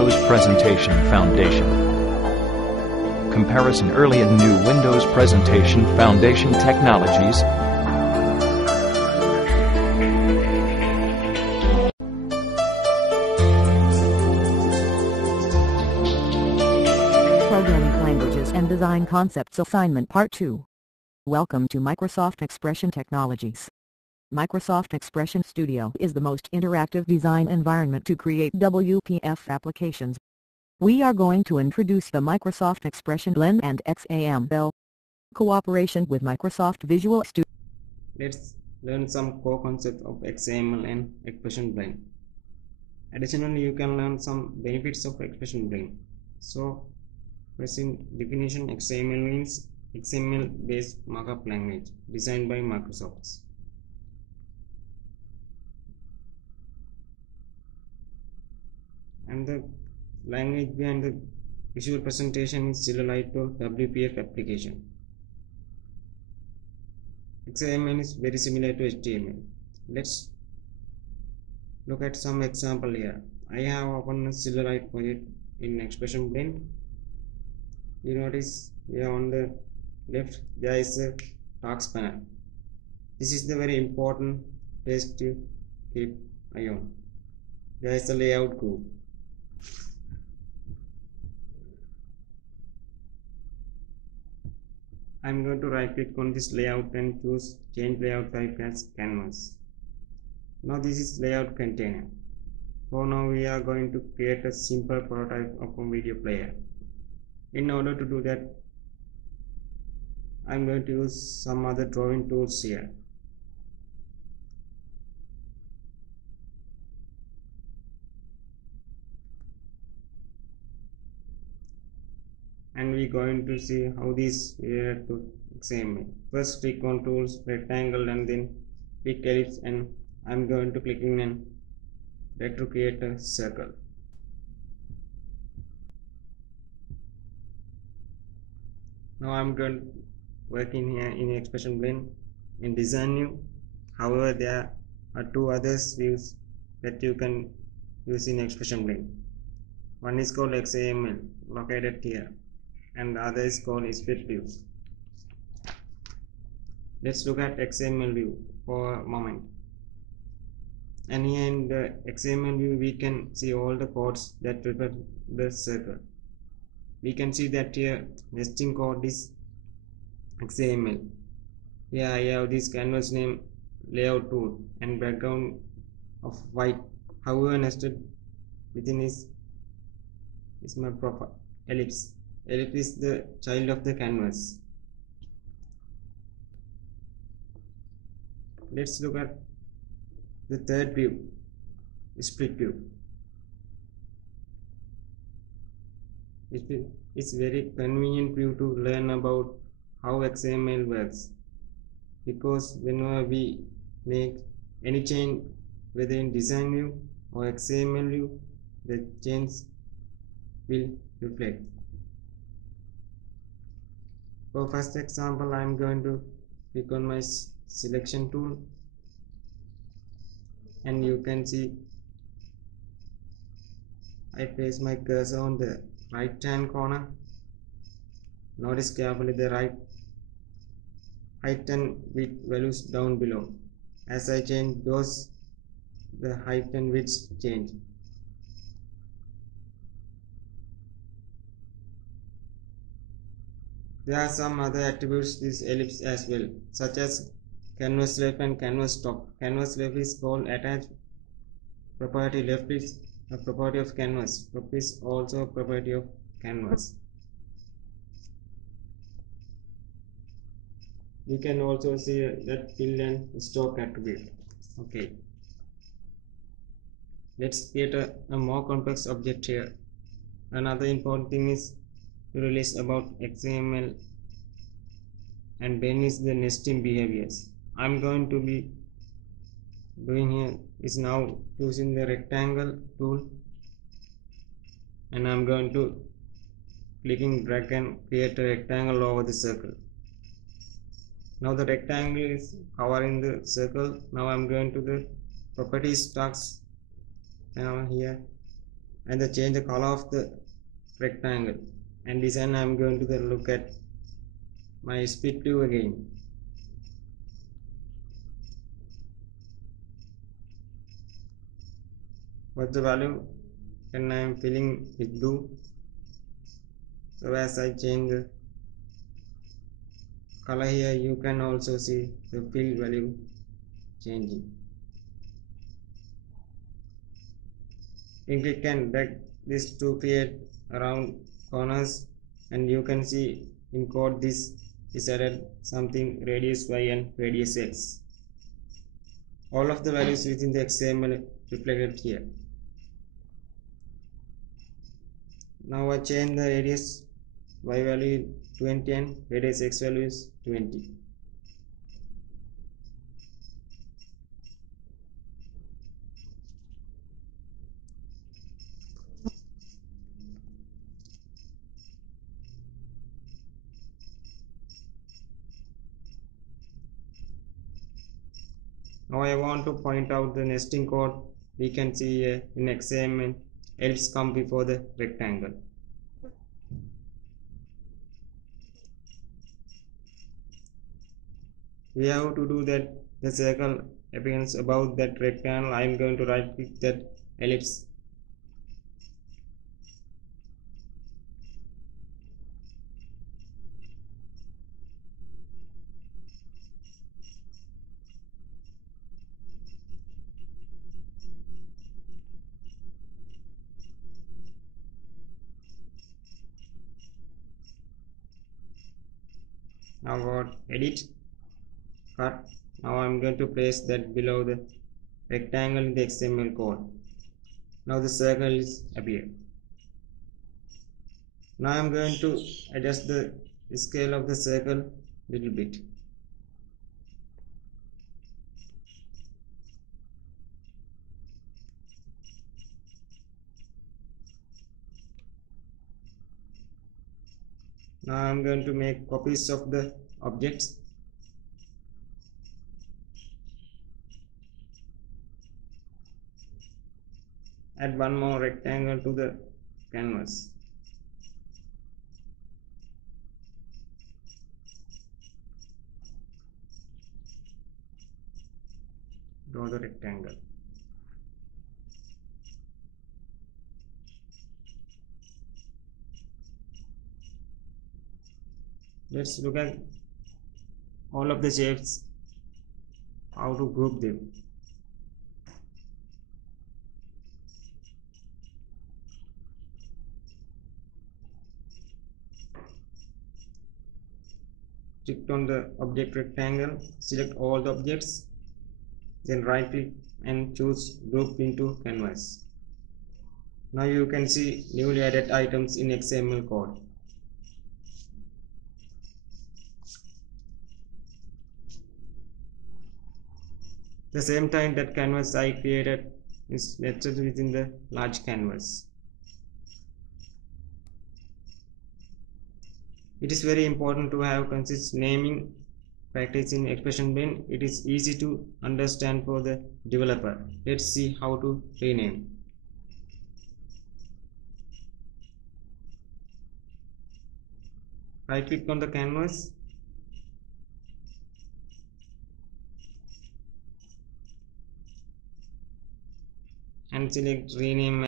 Windows Presentation Foundation. Comparison early and new Windows Presentation Foundation technologies. Programming Languages and Design Concepts Assignment Part 2. Welcome to Microsoft Expression Technologies. Microsoft Expression Studio is the most interactive design environment to create WPF applications. We are going to introduce the Microsoft Expression Blend and XAML. Cooperation with Microsoft Visual Studio. Let's learn some core concepts of XAML and Expression Blend. Additionally, you can learn some benefits of Expression Blend. So, first in definition, XAML means XML-based markup language designed by Microsoft. And the language behind the visual presentation is Silverlight or WPF application. XAML is very similar to HTML. Let's look at some example here. I have opened a Silverlight project in Expression Blend. You notice here on the left there is a task panel. This is the very important place to keep eye on. There is a layout group. I am going to right click on this layout and choose change layout type as canvas. Now this is layout container. For now we are going to create a simple prototype of a video player. In order to do that, I am going to use some other drawing tools here. And we are going to see how these relate to XAML. First click on tools, rectangle, and then pick ellipse, and I am going to click in and try to create a circle. Now I am going to work in here in Expression Blend in Design View. However, there are two other views that you can use in Expression Blend. One is called XAML, located here, and the other is called split view. Let's look at XML view for a moment. And here in the XML view we can see all the codes that represent the circle. We can see that here nesting code is XML. Here I have this canvas name layout tool and background of white. However, nested within is my proper ellipse. Ellipse is the child of the canvas. Let's look at the third view, split view. It's very convenient view to learn about how XML works, because whenever we make any change, whether in design view or XML view, the change will reflect. For first example, I am going to click on my selection tool, and you can see I place my cursor on the right hand corner. Notice carefully the right height and width values down below. As I change those, the height and width change. There are some other attributes this ellipse as well, such as canvas left and canvas top. Canvas left is called attached property. Left is a property of canvas. Top is also a property of canvas. We can also see that fill and stock attribute. Okay. Let's create a more complex object here. Another important thing is to release about XML and then is the nesting behaviors. I'm going to be doing here is now using the rectangle tool, and I'm going to clicking drag and create a rectangle over the circle. Now the rectangle is covering the circle. Now I'm going to the properties tags. Now here and change the color of the rectangle. And design, I'm going to look at my split view again. What's the value when I'm filling with blue? So as I change the color here, you can also see the fill value changing. You can drag this to create around corners, and you can see in code this is added something radius y and radius x. All of the values within the XML reflected here. Now I change the radius y value 20 and radius x value is 20. Now I want to point out the nesting code. We can see here in XML else come before the rectangle. We have to do that the circle appears above that rectangle. I am going to right click that ellipse. Now what? Edit, cut. Now I am going to place that below the rectangle in the XML code. Now the circle is appeared. Now I am going to adjust the scale of the circle little bit. Now I am going to make copies of the objects. Add one more rectangle to the canvas. Draw the rectangle. Let's look at all of the shapes, how to group them. Click on the object rectangle, select all the objects, then right click and choose group into canvas. Now you can see newly added items in XML code. The same time that canvas I created is nested within the large canvas. It is very important to have consistent naming practice in expression bin. It is easy to understand for the developer. Let's see how to rename. Right click on the canvas and select rename